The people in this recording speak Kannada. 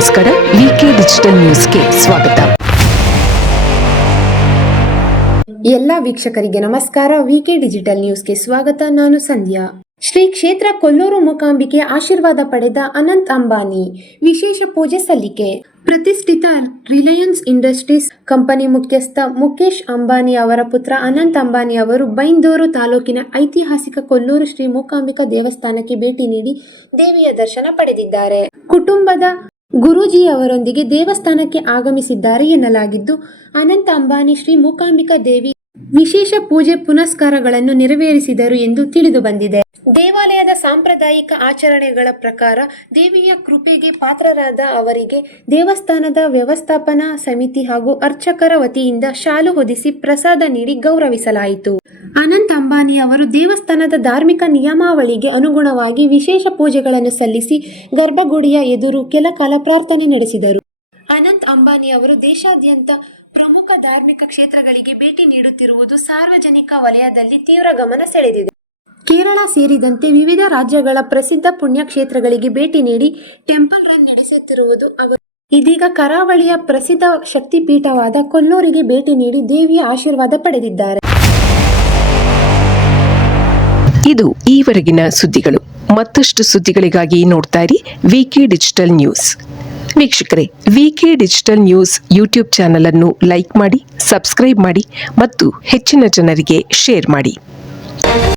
ನಮಸ್ಕಾರ. ವಿಕೆ ಡಿಜಿಟಲ್ ನ್ಯೂಸ್ಗೆ ಸ್ವಾಗತ. ಎಲ್ಲ ವೀಕ್ಷಕರಿಗೆ ನಮಸ್ಕಾರ. ವಿಕೆ ಡಿಜಿಟಲ್ ನ್ಯೂಸ್ಗೆ ಸ್ವಾಗತ. ನಾನು ಸಂಧ್ಯಾ. ಶ್ರೀ ಕ್ಷೇತ್ರ ಕೊಲ್ಲೂರು ಮೂಕಾಂಬಿಕೆ ಆಶೀರ್ವಾದ ಪಡೆದ ಅನಂತ್ ಅಂಬಾನಿ ವಿಶೇಷ ಪೂಜೆ ಸಲ್ಲಿಕೆ. ಪ್ರತಿಷ್ಠಿತ ರಿಲಯನ್ಸ್ ಇಂಡಸ್ಟ್ರೀಸ್ ಕಂಪನಿ ಮುಖ್ಯಸ್ಥ ಮುಕೇಶ್ ಅಂಬಾನಿ ಅವರ ಪುತ್ರ ಅನಂತ್ ಅಂಬಾನಿ ಅವರು ಬೈಂದೂರು ತಾಲೂಕಿನ ಐತಿಹಾಸಿಕ ಕೊಲ್ಲೂರು ಶ್ರೀ ಮೂಕಾಂಬಿಕಾ ದೇವಸ್ಥಾನಕ್ಕೆ ಭೇಟಿ ನೀಡಿ ದೇವಿಯ ದರ್ಶನ ಪಡೆದಿದ್ದಾರೆ. ಕುಟುಂಬದ ಗುರೂಜಿಯವರೊಂದಿಗೆ ದೇವಸ್ಥಾನಕ್ಕೆ ಆಗಮಿಸಿದ್ದಾರೆ ಎನ್ನಲಾಗಿದ್ದು, ಅನಂತ್ ಅಂಬಾನಿ ಶ್ರೀ ಮೂಕಾಂಬಿಕಾ ದೇವಿ ವಿಶೇಷ ಪೂಜೆ ಪುನಸ್ಕಾರಗಳನ್ನು ನೆರವೇರಿಸಿದರು ಎಂದು ತಿಳಿದು ಬಂದಿದೆ. ದೇವಾಲಯದ ಸಾಂಪ್ರದಾಯಿಕ ಆಚರಣೆಗಳ ಪ್ರಕಾರ ದೇವಿಯ ಕೃಪೆಗೆ ಪಾತ್ರರಾದ ಅವರಿಗೆ ದೇವಸ್ಥಾನದ ವ್ಯವಸ್ಥಾಪನಾ ಸಮಿತಿ ಹಾಗೂ ಅರ್ಚಕರ ವತಿಯಿಂದ ಶಾಲು ಹೊದಿಸಿ ಪ್ರಸಾದ ನೀಡಿ ಗೌರವಿಸಲಾಯಿತು. ಅನಂತ್ ಅಂಬಾನಿ ಅವರು ದೇವಸ್ಥಾನದ ಧಾರ್ಮಿಕ ನಿಯಮಾವಳಿಗೆ ಅನುಗುಣವಾಗಿ ವಿಶೇಷ ಪೂಜೆಗಳನ್ನು ಸಲ್ಲಿಸಿ ಗರ್ಭಗುಡಿಯ ಎದುರು ಕೆಲ ಕಾಲ ಪ್ರಾರ್ಥನೆ ನಡೆಸಿದರು. ಅನಂತ್ ಅಂಬಾನಿ ಅವರು ದೇಶಾದ್ಯಂತ ಪ್ರಮುಖ ಧಾರ್ಮಿಕ ಕ್ಷೇತ್ರಗಳಿಗೆ ಭೇಟಿ ನೀಡುತ್ತಿರುವುದು ಸಾರ್ವಜನಿಕ ವಲಯದಲ್ಲಿ ತೀವ್ರ ಗಮನ ಸೆಳೆದಿದೆ. ಕೇರಳ ಸೇರಿದಂತೆ ವಿವಿಧ ರಾಜ್ಯಗಳ ಪ್ರಸಿದ್ಧ ಪುಣ್ಯಕ್ಷೇತ್ರಗಳಿಗೆ ಭೇಟಿ ನೀಡಿ ಟೆಂಪಲ್ ರನ್ ನಡೆಸುತ್ತಿರುವುದು ಅವರು ಇದೀಗ ಕರಾವಳಿಯ ಪ್ರಸಿದ್ಧ ಶಕ್ತಿಪೀಠವಾದ ಕೊಲ್ಲೂರಿಗೆ ಭೇಟಿ ನೀಡಿ ದೇವಿಯ ಆಶೀರ್ವಾದ ಪಡೆದಿದ್ದಾರೆ. ಇದು ಈವರೆಗಿನ ಸುದ್ದಿಗಳು. ಮತ್ತಷ್ಟು ಸುದ್ದಿಗಳಿಗಾಗಿ ನೋಡ್ತಾ ಇರಿ ವಿಕೆ ಡಿಜಿಟಲ್ ನ್ಯೂಸ್. ವೀಕ್ಷಕರೇ, ವಿಕೆ ಡಿಜಿಟಲ್ ನ್ಯೂಸ್ ಯೂಟ್ಯೂಬ್ ಚಾನಲ್ ಅನ್ನು ಲೈಕ್ ಮಾಡಿ, ಸಬ್ಸ್ಕ್ರೈಬ್ ಮಾಡಿ ಮತ್ತು ಹೆಚ್ಚಿನ ಜನರಿಗೆ ಶೇರ್ ಮಾಡಿ.